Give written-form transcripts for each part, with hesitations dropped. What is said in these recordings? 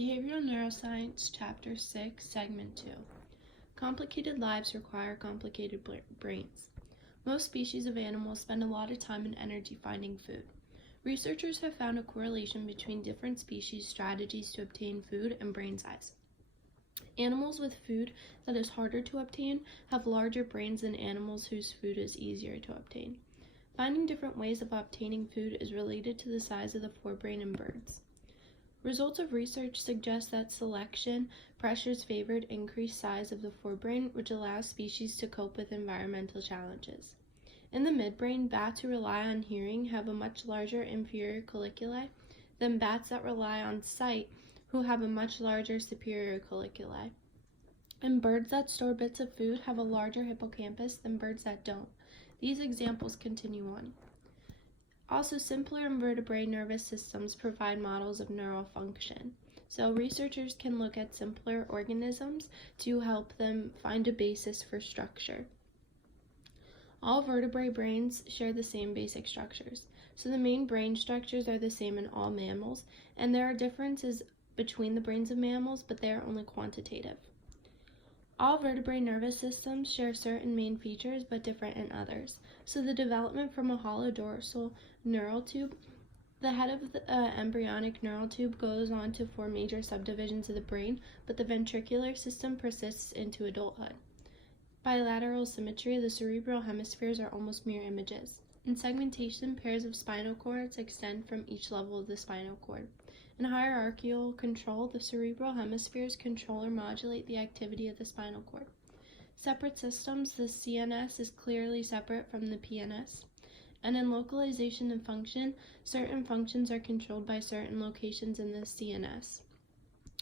Behavioral Neuroscience, Chapter 6, Segment 2. Complicated lives require complicated brains. Most species of animals spend a lot of time and energy finding food. Researchers have found a correlation between different species' strategies to obtain food and brain size. Animals with food that is harder to obtain have larger brains than animals whose food is easier to obtain. Finding different ways of obtaining food is related to the size of the forebrain in birds. Results of research suggest that selection pressures favored increased size of the forebrain, which allows species to cope with environmental challenges. In the midbrain, bats who rely on hearing have a much larger inferior colliculi than bats that rely on sight, who have a much larger superior colliculi. And birds that store bits of food have a larger hippocampus than birds that don't. These examples continue on. Also, simpler invertebrate nervous systems provide models of neural function. So researchers can look at simpler organisms to help them find a basis for structure. All vertebrate brains share the same basic structures. So the main brain structures are the same in all mammals, and there are differences between the brains of mammals, but they are only quantitative. All vertebrate nervous systems share certain main features, but different in others. So the development from a hollow dorsal neural tube, the head of the embryonic neural tube goes on to form major subdivisions of the brain, but the ventricular system persists into adulthood. Bilateral symmetry, the cerebral hemispheres are almost mirror images. In segmentation, pairs of spinal cords extend from each level of the spinal cord. In hierarchical control, the cerebral hemispheres control or modulate the activity of the spinal cord. Separate systems, the CNS is clearly separate from the PNS. And in localization and function, certain functions are controlled by certain locations in the CNS.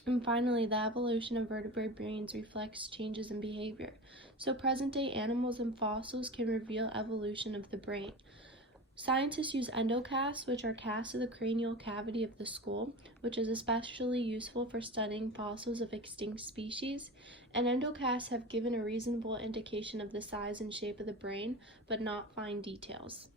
And finally, the evolution of vertebrate brains reflects changes in behavior. So present-day animals and fossils can reveal evolution of the brain. Scientists use endocasts, which are casts of the cranial cavity of the skull, which is especially useful for studying fossils of extinct species, and endocasts have given a reasonable indication of the size and shape of the brain, but not fine details.